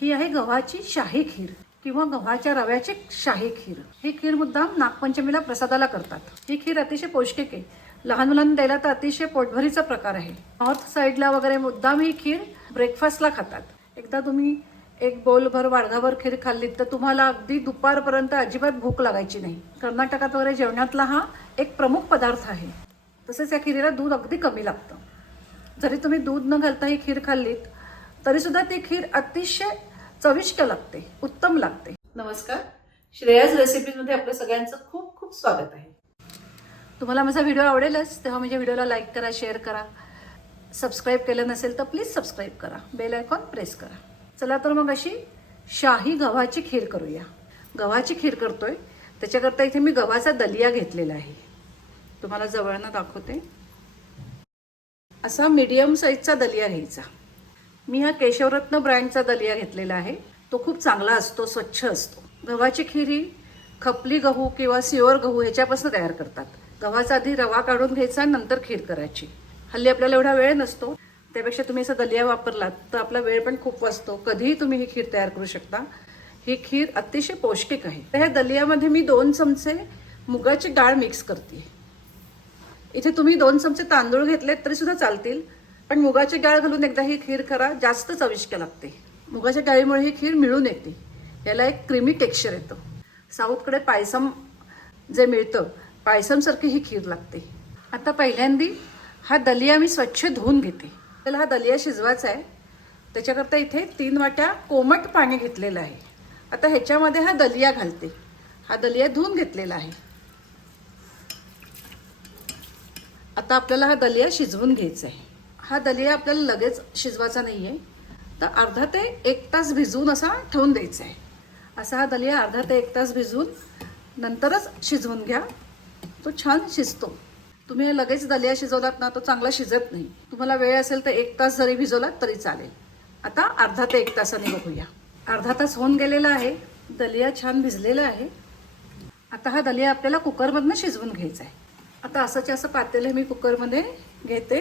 ही आहे गव्हाची शाही खीर किंवा गव्हाच्या रव्याची शाही खीर. ही खीर मुद्दाम नागपंचमीला प्रसादाला करतात. ही खीर अतिशय पौष्टिक आहे. लहान मुलांना द्यायला तर अतिशय पोटभरीचा प्रकार आहे. नॉर्थ साईडला वगैरे मुद्दाम ही खीर ब्रेकफास्टला खातात. एकदा तुम्ही एक बोलभर वाडगाभर खीर खाल्लीत तर तुम्हाला अगदी दुपारपर्यंत अजिबात भूक लागायची नाही. कर्नाटकात वगैरे जेवणातला हा एक प्रमुख पदार्थ आहे. तसेच या खिरीला दूध अगदी कमी लागतं. जरी तुम्ही दूध न घालता ही खीर खाल्लीत तरीसुद्धा ती खीर अतिशय चविष्ट लागते उत्तम लागते. नमस्कार. श्रेयाज रेसिपीजमध्ये आपलं सगळ्यांचं खूप खूप स्वागत आहे. तुम्हाला माझा व्हिडिओ आवडेलच तेव्हा माझ्या व्हिडिओला लाईक करा शेअर करा. सबस्क्राईब केलं नसेल तर प्लीज सबस्क्राईब करा. बेल आयकॉन प्रेस करा. चला तर मग अशी शाही गव्हाची खीर करूया. गव्हाची खीर करतोय. त्याच्याकरता इथे मी गव्हाचा दलिया घेतलेला आहे. तुम्हाला जवळनं दाखवते. असा मीडियम साईजचा दलिया घ्यायचा. मी हा केशवरत्न ब्रँडचा दलिया घेतलेला आहे. तो खूप चांगला असतो स्वच्छ असतो. गव्हाची खीर ही खपली गहू किंवा सिओर गहू ह्याच्यापासून तयार करतात. गव्हाचा आधी रवा काढून घ्यायचा नंतर खीर करायची. हल्ली आपल्याला एवढा वेळ नसतो. त्यापेक्षा तुम्ही असा दलिया वापरलात तर आपला वेळ पण खूप वाचतो. कधीही तुम्ही ही खीर तयार करू शकता. ही खीर अतिशय पौष्टिक आहे. तर ह्या दलियामध्ये मी दोन चमचे मुगाची डाळ मिक्स करते. इथे तुम्ही दोन चमचे तांदूळ घेतलेत तरी सुद्धा चालतील. पण मुगाची डाळ घालून एकदा ही खीर करा जास्त चविष्ट लागते. मुगाच्या डाळीमुळे ही खीर मिळून येते. याला एक क्रीमी टेक्स्चर येतं. साऊथकडे पायसम जे मिळतं पायसमसारखी ही खीर लागते. आता पहिल्यांदी हा दलिया मी स्वच्छ धुवून घेते. त्याला हा दलिया शिजवायचा आहे. त्याच्याकरता इथे तीन वाट्या कोमट पाणी घेतलेलं आहे. आता ह्याच्यामध्ये हा दलिया घालते. हा दलिया धुवून घेतलेला आहे. आता आपल्याला हा दलिया शिजवून घ्यायचा आहे. हा दलिया आपल्याला लगेच शिजवायचा नाही आहे तर अर्धा ते एक तास भिजवून असा ठेवून द्यायचा आहे असा हा दलिया अर्धा ते एक तास भिजवून नंतरच शिजवून घ्या. तो छान शिजतो. तुम्ही लगेच दलिया शिजवलात ना तो चांगला शिजत नाही. तुम्हाला वेळ असेल तर एक तास जरी भिजवलात तरी चालेल. आता अर्धा ते एक तासाने बघूया. अर्धा तास होऊन गेलेला आहे. दलिया छान भिजलेला आहे. आता हा दलिया आपल्याला कुकरमधनं शिजवून घ्यायचा आहे आता असंच्या असं पातेलं मी कुकरमध्ये घेते.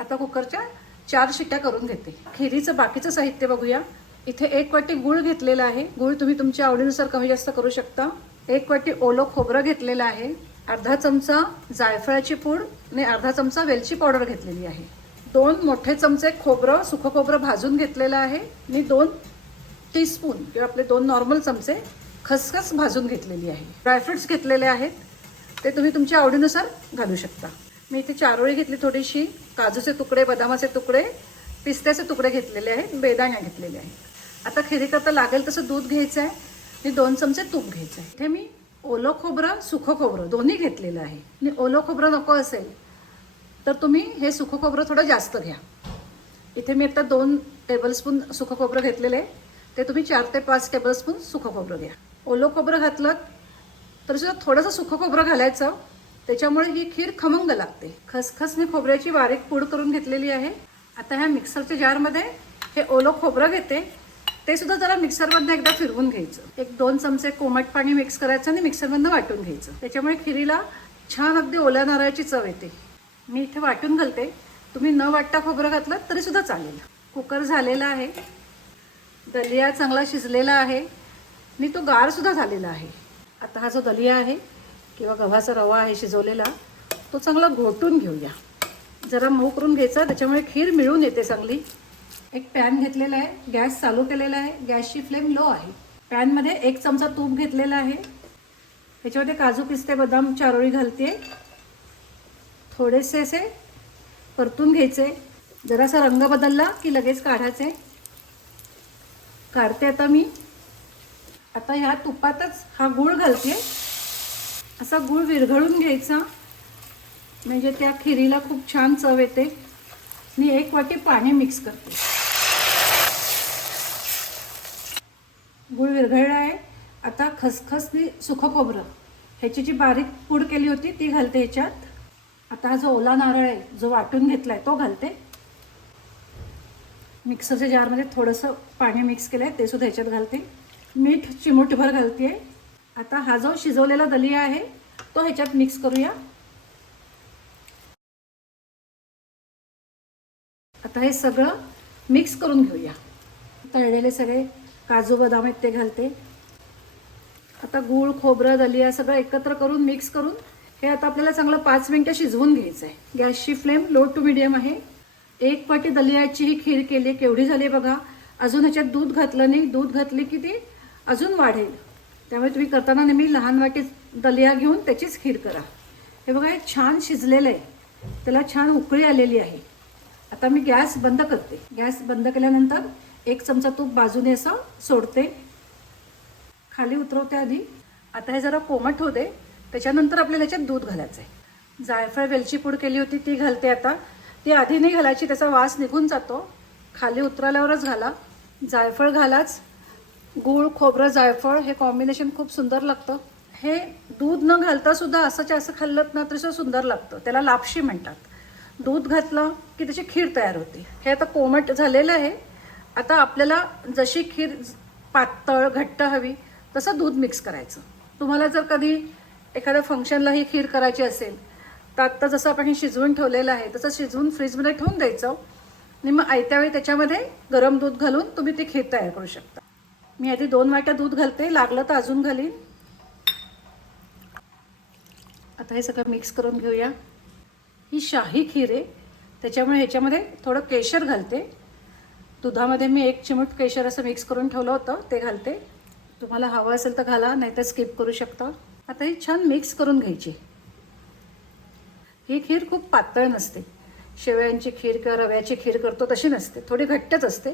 आता कुकरच्या चार शिट्ट्या करून घेते. खिरीचं बाकीचं साहित्य बघूया. इथे एक वाटी गुळ घेतलेला आहे. गुळ तुम्ही तुमच्या आवडीनुसार कमी जास्त करू शकता. एक वाटी ओलं खोबरं घेतलेलं आहे. अर्धा चमचा जायफळाची पूड आणि अर्धा चमचा वेलची पावडर घेतलेली आहे. दोन मोठे चमचे खोबरं सुखं खोबरं भाजून घेतलेलं आहे. आणि दोन टीस्पून किंवा आपले दोन नॉर्मल चमचे खसखस भाजून घेतलेली आहे. ड्रायफ्रुट्स घेतलेले आहेत. ते तुम्ही तुमच्या आवडीनुसार घालू शकता. मी इथे चारोळी घेतली थोडीशी काजूचे तुकडे बदामाचे तुकडे पिस्त्याचे तुकडे घेतलेले आहेत बेदाण्या घेतलेल्या आहेत. आता खिरीकरता लागेल तसं दूध घ्यायचं आहे आणि दोन चमचे तूप घ्यायचं आहे इथे मी ओलं खोबरं सुखं खोबरं दोन्ही घेतलेलं आहे. आणि ओलं खोबरं नको असेल तर तुम्ही हे सुखं खोबरं थोडं जास्त घ्या. इथे मी आता दोन टेबलस्पून सुखं खोबरं घेतलेलं आहे. ते तुम्ही चार ते पाच टेबलस्पून सुखं खोबरं घ्या. ओलं खोबरं घातलं तर सुद्धा थोडंसं सुखं खोबरं घालायचं. त्याच्यामुळे ही खीर खमंग लागते. खसखसने खोबऱ्याची बारीक पूड करून घेतलेली आहे. आता ह्या मिक्सरच्या जारमध्ये हे ओलं खोबरं घेते. ते सुद्धा जरा मिक्सरमधनं एकदा फिरवून घ्यायचं. एक दोन चमचे कोमट पाणी मिक्स करायचं आणि मिक्सरमधनं वाटून घ्यायचं. त्याच्यामुळे खिरीला छान अगदी ओल्या नारळाची चव येते. मी इथे वाटून घालते. तुम्ही न वाटता खोबरं घातलं तरी सुद्धा चालेल. कुकर झालेला आहे. दलिया चांगला शिजलेला आहे. आणि तो गार सुद्धा झालेला आहे. आता हा जो दलिया आहे किंवा गव्हाचा रवा आहे शिजवलेला तो चांगला घोटून घेऊया. जरा मऊ करून घ्यायचा त्याच्यामुळे खीर मिळून येते चांगली. एक पॅन घेतलेला आहे गॅस चालू केलेला आहे गॅसची फ्लेम लो आहे. पॅनमध्ये एक चमचा तूप घेतलेला आहे. त्याच्यामध्ये काजू पिस्ते बदाम चारोळी घालते. थोडेसे असे परतून घ्यायचे. जरासा रंग बदलला की लगेच काढायचे. काढते आता मी. आता ह्या तुपातच हा गूळ घालते. असा गूळ विरघळून घ्यायचा. म्हणजे त्या खिरीला खूप छान चव येते. मी एक वाटी पाणी मिक्स करते. गूळ विरघळला आहे. आता खसखसनी सुखं खोबरं. ह्याची जी बारीक पूड केली होती ती घालते ह्याच्यात. आता हा जो ओला नारळ आहे जो वाटून घेतला आहे तो घालते. मिक्सरच्या जारमध्ये थोडंसं पाणी मिक्स केलं आहे ते सुद्धा ह्याच्यात घालते. मीठ चिमूटभर घालते आहे आता हा जो शिजवलेला दलिया आहे तो ह्याच्यात मिक्स करूया. आता हे सगळं मिक्स करून घेऊया. तळलेले सगळे काजू बदाम आहेत ते घालते. आता गूळ खोबरं दलिया सगळं एकत्र करून मिक्स करून हे आता आपल्याला चांगलं पाच मिनटं शिजवून घ्यायचं आहे गॅसची फ्लेम लो टू मिडियम आहे. एक वाटी दलियाची ही खीर केली केवढी झाली बघा. अजून ह्याच्यात दूध घातलं नाही. दूध घातली की ती अजून वाढेल. त्यामुळे तुम्ही करताना नेहमी लहान वाटी दलिया घेऊन त्याचीच खीर करा. हे बघा हे छान शिजलेलं आहे. त्याला छान उकळी आलेली आहे. आता मी गॅस बंद करते. गॅस बंद केल्यानंतर एक चमचा तूप बाजूने असं सोडते. खाली उतरवते आधी. आता हे जरा कोमट होऊ दे. त्याच्यानंतर आपल्याला याच्यात दूध घालायचं आहे जायफळ वेलची पूड केली होती ती घालते आता. ती आधी नाही घालायची त्याचा वास निघून जातो. खाली उतरल्यावरच घाला. जायफळ घालाच. गूळ खोबरं जायफळ हे कॉम्बिनेशन खूप सुंदर लागतं. हे दूध न घालता सुद्धा असंच्या असं खाल्लं ना तरी सुंदर लागतं. त्याला लापशी म्हणतात. दूध घातलं की त्याची खीर तयार होते. हे आता कोमट झालेलं आहे. आता आपल्याला जशी खीर पातळ घट्ट हवी तसं दूध मिक्स करायचं. तुम्हाला जर कधी एखाद्या फंक्शनला ही खीर करायची असेल तर आत्ता जसं आपण हे शिजवून ठेवलेलं आहे तसं शिजवून फ्रीजमध्ये ठेवून द्यायचं. आणि मग आयत्यावेळी त्याच्यामध्ये गरम दूध घालून तुम्ही ती खीर तयार करू शकता. मी आधी दोन वाट्या दूध घालते लागलं तर अजून घालीन. आता हे सगळं मिक्स करून घेऊया. ही शाही खीर आहे त्याच्यामुळे ह्याच्यामध्ये थोडं केशर घालते. दुधामध्ये मी एक चिमूट केशर असं मिक्स करून ठेवलं होतं ते घालते. तुम्हाला हवं असेल तर घाला नाही तर स्किप करू शकता. आता ही छान मिक्स करून घ्यायची. ही खीर खूप पातळ नसते. शेवयांची खीर किंवा रव्याची खीर करतो तशी नसते थोडी घट्टच असते.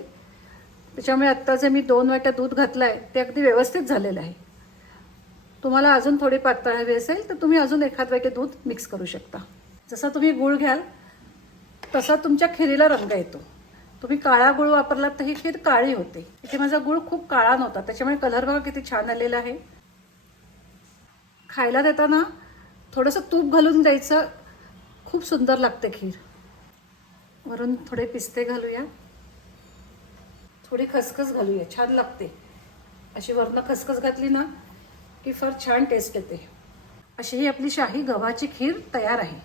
त्याच्यामुळे आत्ता जे मी दोन वाट्या दूध घातलं आहे ते अगदी व्यवस्थित झालेलं आहे. तुम्हाला अजून थोडी पातळ हवी असेल तर तुम्ही अजून एखाद वाटी दूध मिक्स करू शकता. जसा तुम्ही गूळ घ्याल तसा तुमच्या खिरीला रंग येतो. तुम्ही काळा गुळ वापरलात तर ही खीर काळी होते. इथे माझा गुळ खूप काळा नव्हता त्याच्यामुळे कलर बघा किती छान आलेला आहे. खायला देताना थोडंसं तूप घालून द्यायचं. खूप सुंदर लागते खीर. वरून थोडे पिस्ते घालूया. थोडी खसखस घालूया छान लागते. अशी वरनं खसखस घातली ना की फार छान टेस्ट येते. अशी ही आपली शाही गव्हाची खीर तयार आहे.